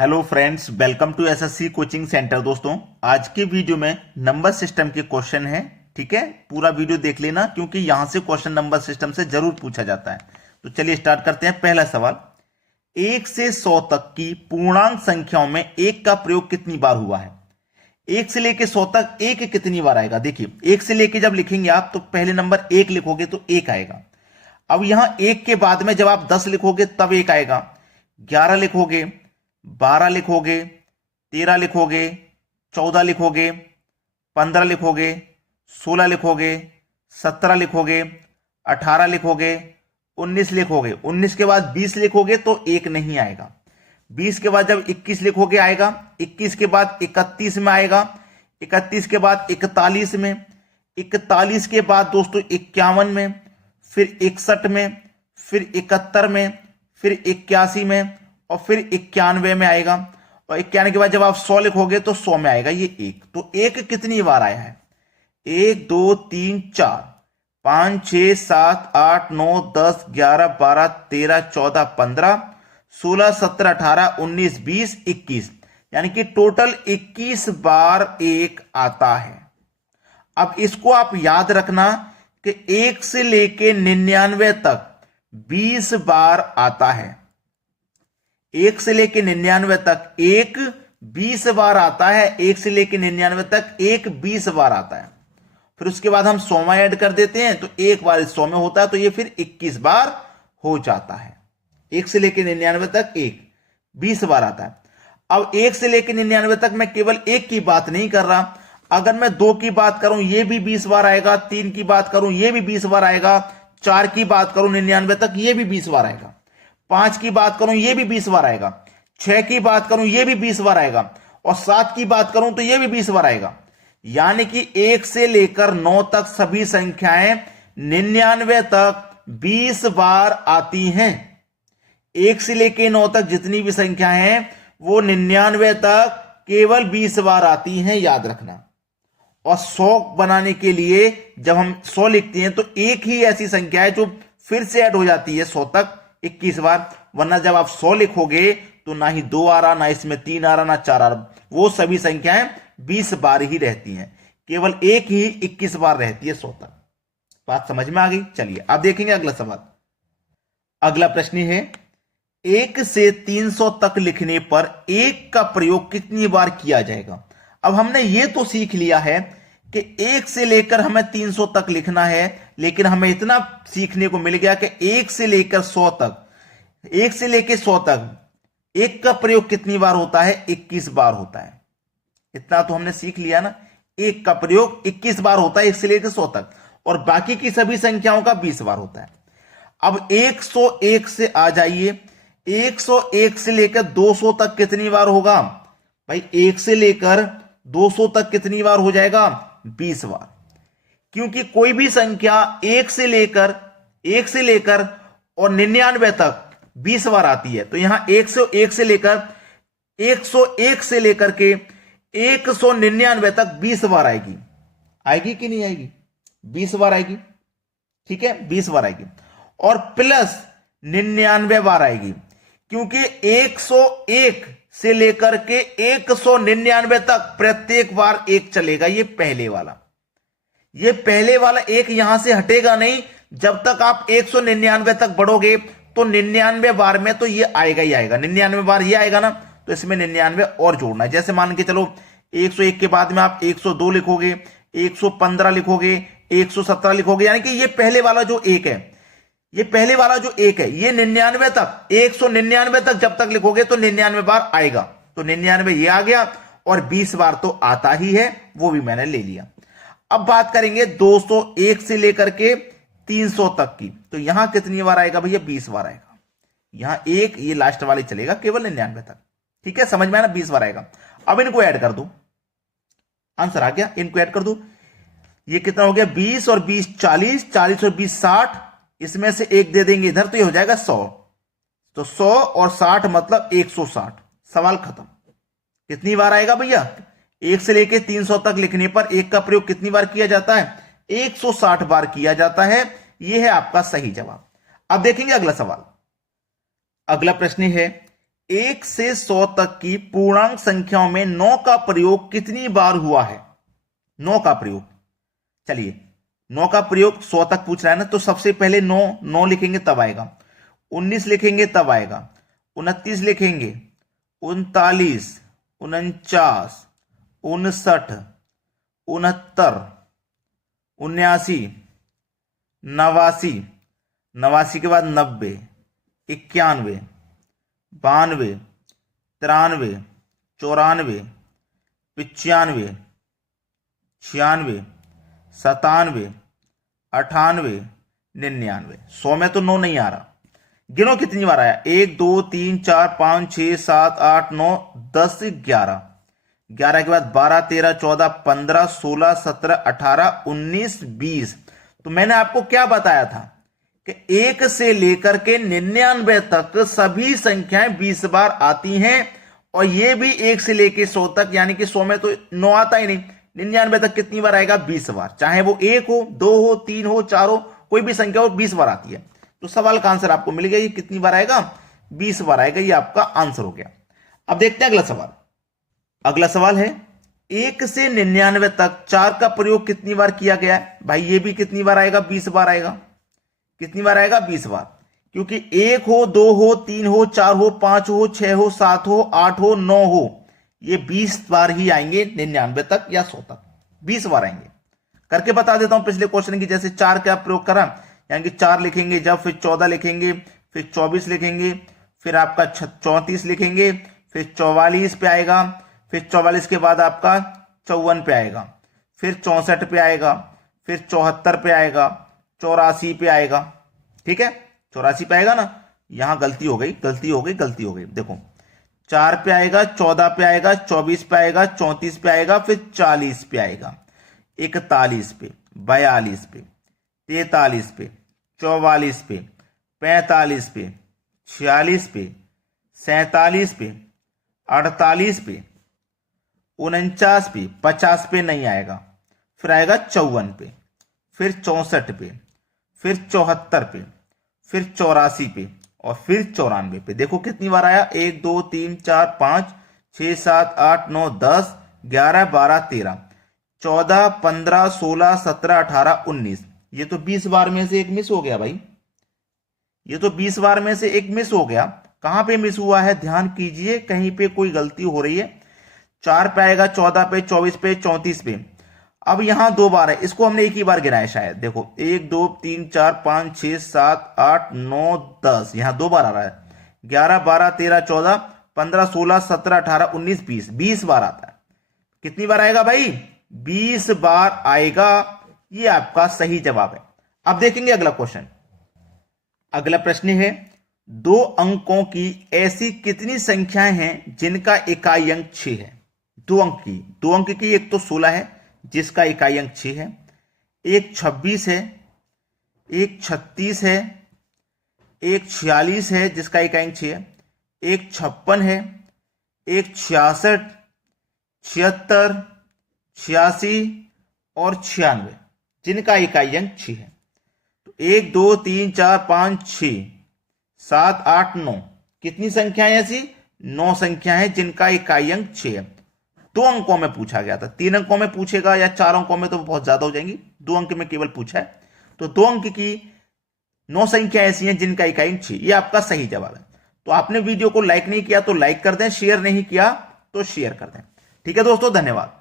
Hello friends, welcome to SSC coaching centre. दोस्तों, आज के वीडियो में नंबर सिस्टम के क्वेश्चन है। ठीक है, पूरा वीडियो देख लेना क्योंकि यहां से क्वेश्चन नंबर सिस्टम से जरूर पूछा जाता है। तो चलिए स्टार्ट करते हैं। पहला सवाल, 1 से 100 तक की पूर्णांक संख्याओं में 1 का प्रयोग कितनी बार हुआ है? 1 से लेके 100 तक 1 कितनी बार आएगा? देखिए, 1 से लेके जब लिखेंगे आप तो पहले नंबर 1 लिखोगे तो 1 आएगा। अब यहां 1 के बाद में जब आप 10 लिखोगे तब 1 आएगा, 11 लिखोगे, 12 लिखोगे, 13 लिखोगे, 14 लिखोगे, 15 लिखोगे, 16 लिखोगे, 17 लिखोगे, 18 लिखोगे, 19 लिखोगे। 19 के बाद 20 लिखोगे तो 1 नहीं आएगा। 20 के बाद जब 21 लिखोगे आएगा, 21 के बाद 31 में आएगा, 31 के बाद 41 में, 41 के बाद दोस्तों 51 में, फिर 61 में, फिर 71 में, फिर 81 में और फिर 91 में आएगा। और 91 के बाद जब आप 100 लिखोगे तो 100 में आएगा ये 1। तो 1 कितनी बार आया है? 1 2 3 4 5 6 7 8 9 10 11 12 13 14 15 16 17 18 19 20 21, यानी कि टोटल 21 बार 1 आता है। अब इसको आप याद रखना कि 1 से लेके 99 तक 20 बार आता है। 1 से लेके 99 तक 1 20 बार आता है। 1 से लेके 99 तक 1 20 बार आता है। फिर उसके बाद हम 100वां ऐड कर देते हैं तो एक बार 100 में होता है तो ये फिर 21 बार हो जाता है। 1 से लेके 99 तक 1 20 बार आता है। अब 1 से लेके 99 तक मैं केवल 1 की बात नहीं कर रहा, अगर मैं 2 की बात करूं ये भी 20 बार आएगा, 3 की बात करूं ये भी 20 बार आएगा, 4 की बात करूं 99 तक ये भी 20 बार आएगा, 5 की बात करूं ये भी 20 बार आएगा, 6 की बात करूं ये भी 20 बार आएगा और 7 की बात करूं तो ये भी 20 बार आएगा। यानी कि 1 से लेकर 9 तक सभी संख्याएं 99 तक 20 बार आती हैं। 1 से लेकर 9 तक जितनी भी संख्याएं हैं वो 99 तक केवल 20 बार आती हैं, याद रखना। और 100 बनाने के लिए जब हम 100 लिखते हैं तो एक ही ऐसी संख्या है जो फिर से ऐड हो जाती है 100 तक 21 बार, वरना जब आप 100 लिखोगे तो ना ही 2 आ रहा, ना इसमें 3 आ रहा, ना 4 आ रहा, वो सभी संख्याएं 20 बार ही रहती हैं। केवल एक ही 21 बार रहती है 100 तक। बात समझ में आ गई? चलिए अब देखेंगे अगला सवाल। अगला प्रश्न है, 1 से 300 तक लिखने पर 1 का प्रयोग कितनी बार किया जाएगा? अब हमने ये तो सीख लिया है कि 1 से लेकर हमें 300 तक लिखना है, लेकिन हमें इतना सीखने को मिल गया कि 1 से लेकर 100 तक, 1 से लेकर 100 तक 1 का प्रयोग कितनी बार होता है? 21 बार होता है। इतना तो हमने सीख लिया ना, 1 का प्रयोग 21 बार होता है 1 से लेकर 100 तक, और बाकी की सभी संख्याओं का 20 बार होता है। अब 101 से आ जाइए, 101 से लेकर 200 तक कितनी बार होगा? भाई 1 से लेकर 200 तक कितनी बार हो जाएगा? 20 बार। क्योंकि कोई भी संख्या 1 से लेकर और 99 तक 20 बार आती है, तो यहां 101 से लेकर 101 से लेकर के 199 तक 20 बार आएगी। आएगी कि नहीं आएगी? 20 बार आएगी। ठीक है, 20 बार आएगी और प्लस 99 बार आएगी, क्योंकि 101 से लेकर के 199 तक प्रत्येक बार 1 चलेगा। ये पहले वाला 1 यहां से हटेगा नहीं जब तक आप 199 तक बढ़ोगे, तो 99 बार में तो ये आएगा ही आएगा। 99 बार ये आएगा ना, तो इसमें 99 और जोड़ना है। जैसे मान के चलो 101 के बाद में आप 102 लिखोगे, 115 लिखोगे, 117 लिखोगे, यानी कि ये पहले वाला जो 1 है, ये 99 तक, 199 तक जब तक लिखोगे तो 99 बार आएगा। तो 99 ये आ गया और 20 बार तो आता ही है, वो भी मैंने ले लिया। अब बात करेंगे 201 से लेकर के 300 तक की, तो यहां कितनी बार आएगा भैया? 20 बार आएगा। यहां एक ये लास्ट वाली चलेगा केवल 99 तक। ठीक है, समझ में आया ना? 20 बार आएगा। अब इनको ऐड कर दो, आंसर आ गया। इनको ऐड कर दो, ये कितना हो गया? 20 और 20 40, 40 और 20 60, इसमें से एक दे देंगे इधर तो ये हो जाएगा 100। तो 100 और 60 मतलब 160। सवाल खत्म। कितनी बार आएगा भैया? 1 से लेके 300 तक लिखने पर 1 का प्रयोग कितनी बार किया जाता है? 160 बार किया जाता है। यह है आपका सही जवाब। अब देखेंगे अगला सवाल। अगला प्रश्न है, 1 से 100 तक की पूर्णांक संख्याओं में 9 का प्रयोग कितनी बार हुआ है? 9 का प्रयोग, चलिए 9 का प्रयोग 100 तक पूछ रहा है ना, तो सबसे पहले 9 लिखेंगे तब आएगा, 19 लिखेंगे तब आएगा, 29 लिखेंगे, 39, 49, 59, 69, 79, 89, 89 के बाद 90, 91, 92, 93, 94, 95, 96, 97, 98, 99। 100 में तो 9 नहीं आ रहा, गिनो कितनी बार आया, 1 2 3 4 5 6 7 8 9 10 11, 11 के बाद 12 13 14 15 16 17 18 19 20। तो मैंने आपको क्या बताया था कि 1 से लेकर के 99 तक सभी संख्याएं 20 बार आती हैं, और ये भी 1 से लेकर 100 तक, यानी कि 100 में तो 9 आता ही नहीं, 99 तक कितनी बार आएगा? 20 बार। चाहे वो 1 हो, 2 हो, 3 हो, 4 हो, कोई भी संख्या हो 20 बार आती है। तो सवाल का आंसर आपको मिल गया, ये कितनी बार आएगा? 20 बार आएगा, ये आपका आंसर हो गया। अब देखते हैं अगला सवाल। अगला सवाल है 1 से 99 तक 4 का प्रयोग कितनी बार किया गया है? भाई ये भी कितनी बार आएगा? 20 बार आएगा। कितनी बार आएगा? 20 बार, क्योंकि 1 हो, 2 हो, 3 हो, 4 हो, 5 हो, 6 हो, 7 हो, 8 हो, 9 हो, ये 20 बार ही आएंगे 99 तक या 100 तक, 20 बार आएंगे। करके बता देता हूं पिछले क्वेश्चन की, जैसे 4 का प्रयोग करा, यानी कि 4 लिखेंगे जब, फिर 14 लिखेंगे, फिर 24 लिखेंगे, फिर आपका 34 लिखेंगे, फिर 44 पे आएगा, फिर 44 के बाद आपका 54 पे आएगा, फिर 64 पे आएगा, फिर 74 पे आएगा, 84 पे आएगा। ठीक है, 84 पे आएगा ना, यहां गलती हो गई, देखो 4 पे आएगा, 14 पे आएगा, 24 पे आएगा, 34 पे आएगा, फिर 40 पे आएगा, 41 पे, 42 पे, 43 पे, 44 पे, 45 पे, 46 पे, 47 पे, 48 पे, 49 पे, 50 पे नहीं आएगा, फिर आएगा 54 पे, फिर 64 पे, फिर 74 पे, फिर 84 पे, और फिर 94 पे। देखो कितनी बार आया, 1 2 3 4 5 6 7 8 9 10 11 12 13 14 15 16 17 18 19। ये तो 20 बार में से एक मिस हो गया भाई, ये तो 20 बार में से एक मिस हो गया। कहां पे मिस हुआ है? ध्यान कीजिए, कहीं पे कोई गलती हो रही है। 4 पे आएगा, 14 पे, 24 पे, 34 पे। अब यहां 2 बार है, इसको हमने एक ही बार गिनाया शायद। देखो 1 2 3 4 5 6 7 8 9 10, यहां 2 बार आ रहा है। 11 12 13 14 15 16 17 18 19 20, 20 बार आता है। कितनी बार आएगा भाई? 20 बार आएगा, ये आपका सही जवाब है। अब देखेंगे अगला क्वेश्चन। अगला प्रश्न है 2 अंकों की ऐसी कितनी संख्याएं हैं जिनका इकाई अंक 6 है? 2 अंक की एक तो 16 है जिसका इकाई अंक 6 है, एक 26 है, एक 36 है, एक 46 है जिसका इकाई अंक 6 है, एक 56 है, एक 66, 76, 86 और 96 जिनका इकाई अंक 6 है। तो 1 2 3 4 5 6 7 8 9, कितनी संख्याएं ऐसी? 9 संख्याएं जिनका इकाई अंक 6 है। 2 अंकों में पूछा गया था, 3 अंकों में पूछेगा या 4 अंकों में तो बहुत ज्यादा हो जाएंगी, 2 अंक में केवल पूछा है। तो 2 अंक की 9 संख्या ऐसी हैं जिनका इकाई अंक 6, ये आपका सही जवाब है। तो आपने वीडियो को लाइक नहीं किया तो लाइक कर दें, शेयर नहीं किया तो शेयर कर दें। ठीक है दोस्तों, धन्यवाद।